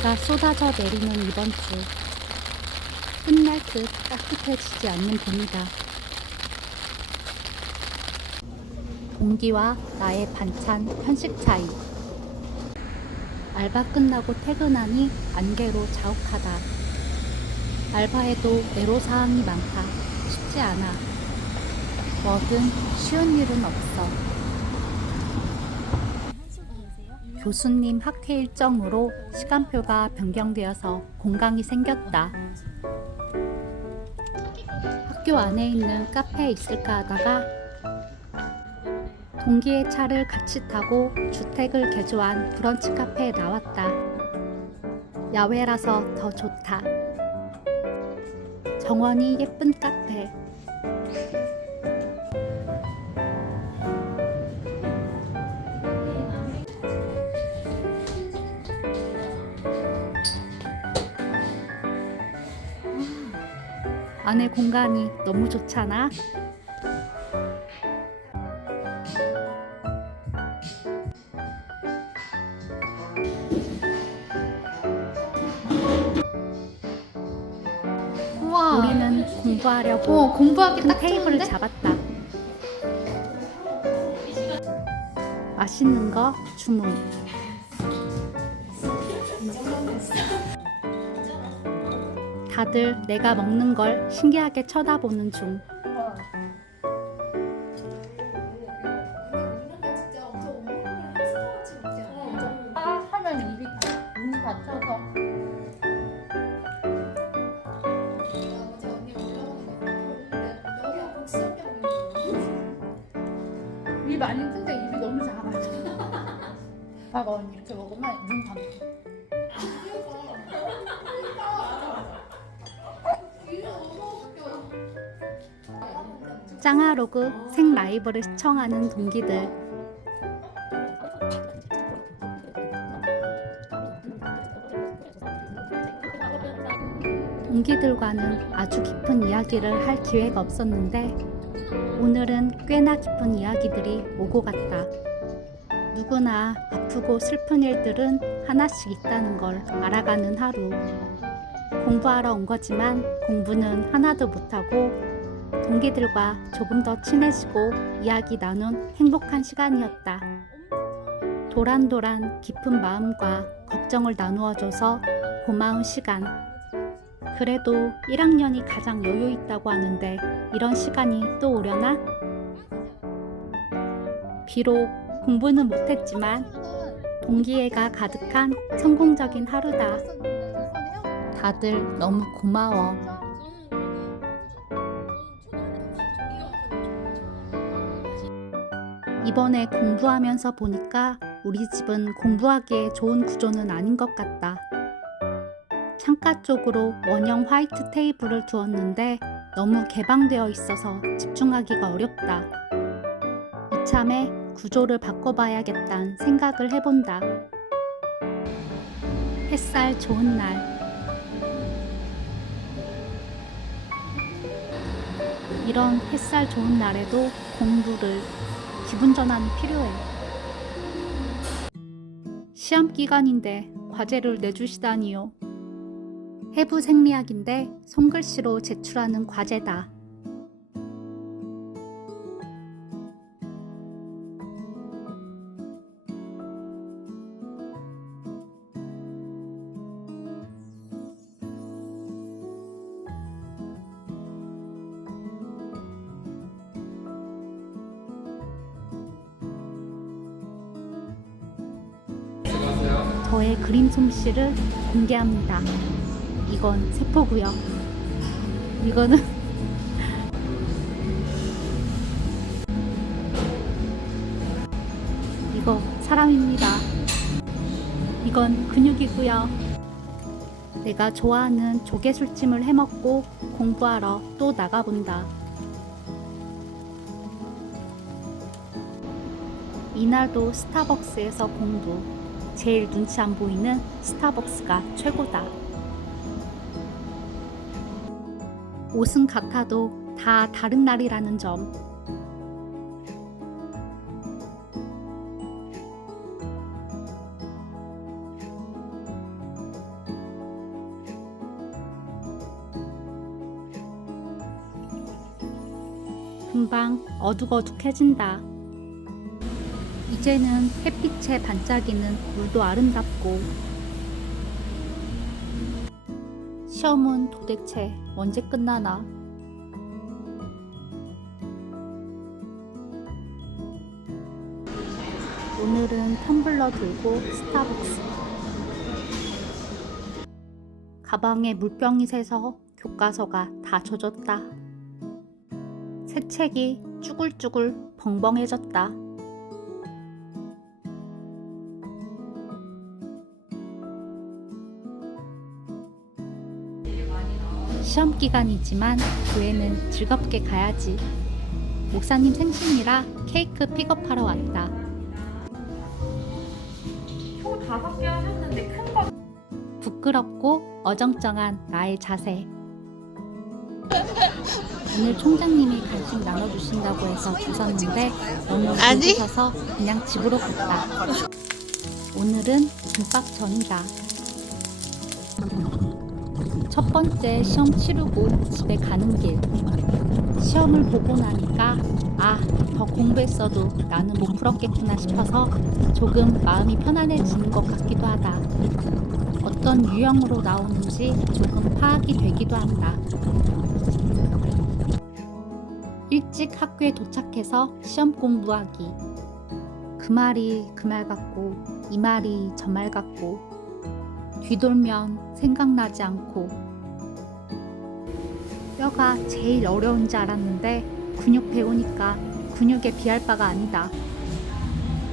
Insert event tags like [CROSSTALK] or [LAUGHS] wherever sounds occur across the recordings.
비가 쏟아져 내리는 이번 주. 끝날 듯 따뜻해지지 않는 봄이다. 동기와 나의 반찬 편식 차이. 알바 끝나고 퇴근하니 안개로 자욱하다. 알바에도 애로사항이 많다. 쉽지 않아. 뭐든 쉬운 일은 없어. 교수님 학회 일정으로 시간표가 변경되어서 공강이 생겼다. 학교 안에 있는 카페에 있을까 하다가 동기의 차를 같이 타고 주택을 개조한 브런치 카페에 나왔다. 야외라서 더 좋다. 정원이 예쁜 카페. 안에 공간이 너무 좋잖아. 공부하려고 어, 공부하기 큰딱 테이블을 좋은데? 잡았다. 맛있는 거 주문. 다들 내가 먹는 걸 신기하게 쳐다보는 중. 언니 이렇게 먹으면 눈 감겨. 짱아로그 생 라이브를 시청하는 동기들. 동기들과는 아주 깊은 이야기를 할 기회가 없었는데 오늘은 꽤나 깊은 이야기들이 오고 갔다. 누구나 아프고 슬픈 일들은 하나씩 있다는 걸 알아가는 하루. 공부하러 온 거지만 공부는 하나도 못하고 동기들과 조금 더 친해지고 이야기 나눈 행복한 시간이었다. 도란도란 깊은 마음과 걱정을 나누어줘서 고마운 시간. 그래도 1학년이 가장 여유 있다고 하는데 이런 시간이 또 오려나? 비록 공부는 못했지만 동기애가 가득한 성공적인 하루다. 다들 너무 고마워. 이번에 공부하면서 보니까 우리 집은 공부하기에 좋은 구조는 아닌 것 같다. 창가 쪽으로 원형 화이트 테이블을 두었는데 너무 개방되어 있어서 집중하기가 어렵다. 이참에 구조를 바꿔봐야겠다는 생각을 해본다. 햇살 좋은 날. 이런 햇살 좋은 날에도 공부를 기분 전환이 필요해. 시험 기간인데 과제를 내주시다니요. 해부 생리학인데 손글씨로 제출하는 과제다. 저의 그림 솜씨를 공개합니다. 이건 세포고요. 이거는 [LAUGHS] 이거 사람입니다. 이건 근육이고요. 내가 좋아하는 조개 술찜을 해먹고 공부하러 또 나가본다. 이날도 스타벅스에서 공부. 제일 눈치 안 보이는 스타벅스가 최고다. 옷은 같아도 다 다른 날이라는 점. 금방 어둑어둑해진다. 이제는 햇빛에 반짝이는 물도 아름답고 시험은 도대체 언제 끝나나? 오늘은 텀블러 들고 스타벅스. 가방에 물병이 새서 교과서가 다 젖었다. 새 책이 쭈글쭈글 벙벙해졌다. 시험 기간이지만 교회는 즐겁게 가야지. 목사님 생신이라 케이크 픽업하러 왔다. 표 다섯 개 하셨는데 큰 거. 부끄럽고 어정쩡한 나의 자세. 오늘 총장님이 간식 나눠주신다고 해서 주셨는데 너무. 배고파서 그냥 집으로 갔다. 오늘은 김밥 전이다. 첫 번째 시험 치르고 집에 가는 길. 시험을 보고 나니까 아, 더 공부했어도 나는 못 풀었겠구나 싶어서 조금 마음이 편안해지는 것 같기도 하다. 어떤 유형으로 나오는지 조금 파악이 되기도 한다. 일찍 학교에 도착해서 시험 공부하기. 그 말이 그 말 같고, 이 말이 저 말 같고, 뒤돌면 생각나지 않고, 뼈가 제일 어려운 줄 알았는데, 근육 배우니까 근육에 비할 바가 아니다.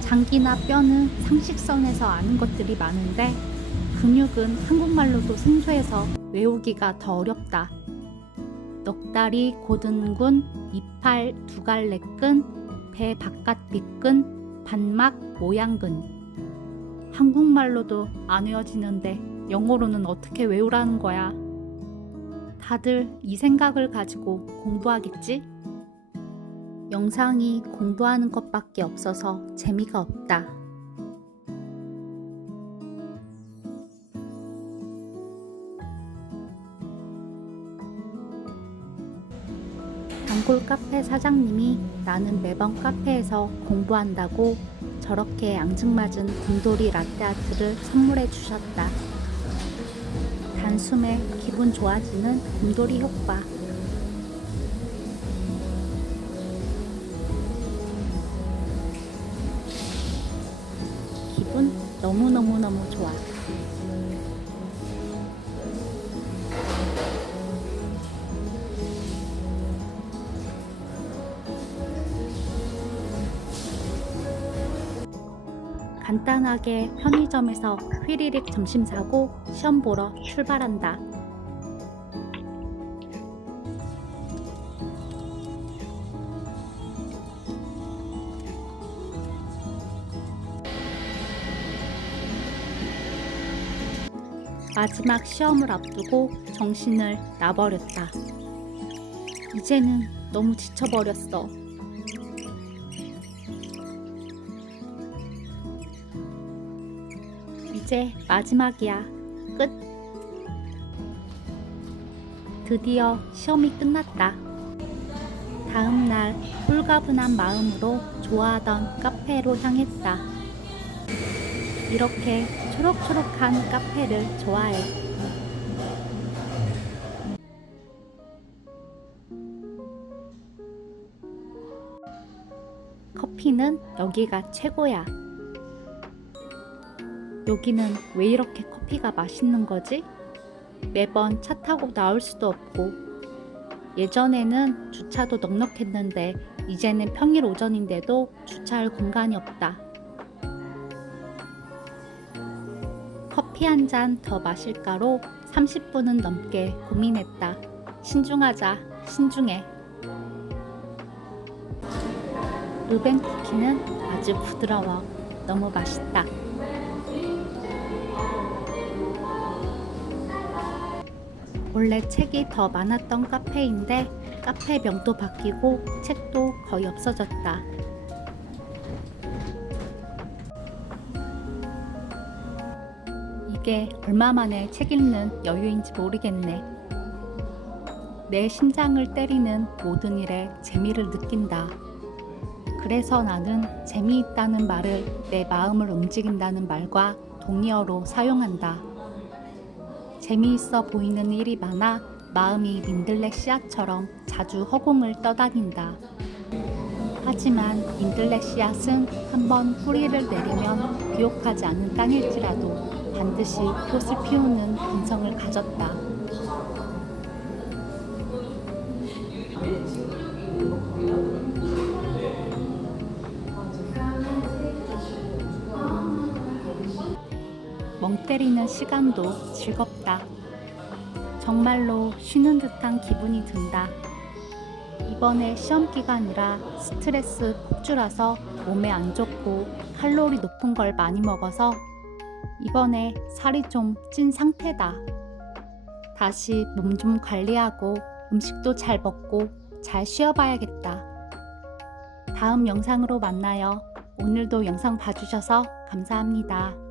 장기나 뼈는 상식선에서 아는 것들이 많은데, 근육은 한국말로도 생소해서 외우기가 더 어렵다. 넉다리 고든군, 이팔 두갈래 끈, 배 바깥 빗끈, 반막 모양근. 한국말로도 안 외워지는데 영어로는 어떻게 외우라는 거야? 다들 이 생각을 가지고 공부하겠지? 영상이 공부하는 것밖에 없어서 재미가 없다. 단골 카페 사장님이 나는 매번 카페에서 공부한다고 저렇게 앙증맞은 곰돌이 라떼아트를 선물해 주셨다. 단숨에 기분 좋아지는 곰돌이 효과. 기분 너무너무너무 좋아. 간단하게 편의점에서 휘리릭 점심 사고 시험 보러 출발한다. 마지막 시험을 앞두고 정신을 놔버렸다. 이제는 너무 지쳐버렸어. 이제 마지막이야. 끝. 드디어 시험이 끝났다. 다음 날 홀가분한 마음으로 좋아하던 카페로 향했다. 이렇게 초록초록한 카페를 좋아해. 커피는 여기가 최고야. 여기는 왜 이렇게 커피가 맛있는 거지? 매번 차 타고 나올 수도 없고 예전에는 주차도 넉넉했는데 이제는 평일 오전인데도 주차할 공간이 없다. 커피 한 잔 더 마실까로 30분은 넘게 고민했다. 신중하자, 신중해. 르벤 쿠키는 아주 부드러워. 너무 맛있다. 원래 책이 더 많았던 카페인데 카페 명도 바뀌고 책도 거의 없어졌다. 이게 얼마 만에 책 읽는 여유인지 모르겠네. 내 심장을 때리는 모든 일에 재미를 느낀다. 그래서 나는 재미있다는 말을 내 마음을 움직인다는 말과 동의어로 사용한다. 재미있어 보이는 일이 많아 마음이 민들레 씨앗처럼 자주 허공을 떠다닌다. 하지만 민들레 씨앗은 한번 뿌리를 내리면 비옥하지 않은 땅일지라도 반드시 꽃을 피우는 근성을 가졌다. 멍 때리는 시간도 즐겁다. 정말로 쉬는 듯한 기분이 든다. 이번에 시험 기간이라 스트레스 폭주라서 몸에 안 좋고 칼로리 높은 걸 많이 먹어서 이번에 살이 좀 찐 상태다. 다시 몸 좀 관리하고 음식도 잘 먹고 잘 쉬어봐야겠다. 다음 영상으로 만나요. 오늘도 영상 봐주셔서 감사합니다.